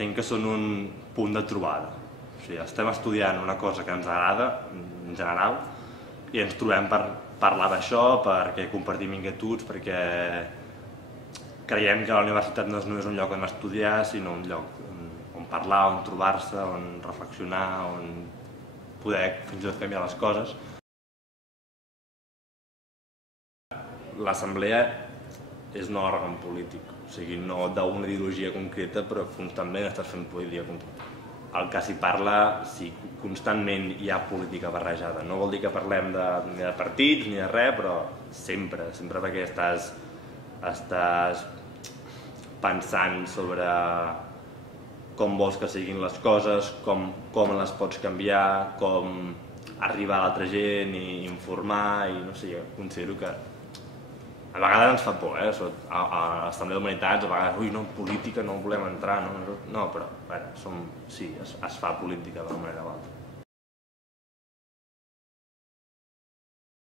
entenc que són un punt de trobada. O sigui, estem estudiant una cosa que ens agrada, en general, i ens trobem per parlar d'això, perquè compartim inquietuds, perquè creiem que la universitat no és només un lloc on estudiar, sinó un lloc on parlar, on trobar-se, on reflexionar, on poder fins i tot canviar les coses. L'assemblea és un òrgan polític, o sigui, no d'una ideologia concreta, però constantment estàs fent política concreta. El que s'hi parla, sí, constantment hi ha política barrejada. No vol dir que parlem ni de partits ni de res, però sempre perquè estàs pensant sobre com vols que siguin les coses, com les pots canviar, com arribar a l'altra gent i informar, i no sé, jo considero que a vegades ens fa por, a l'Assemblea d'Humanitats, a vegades, ui, no, política, no volem entrar, no, però, sí, es fa política d'una manera o altra.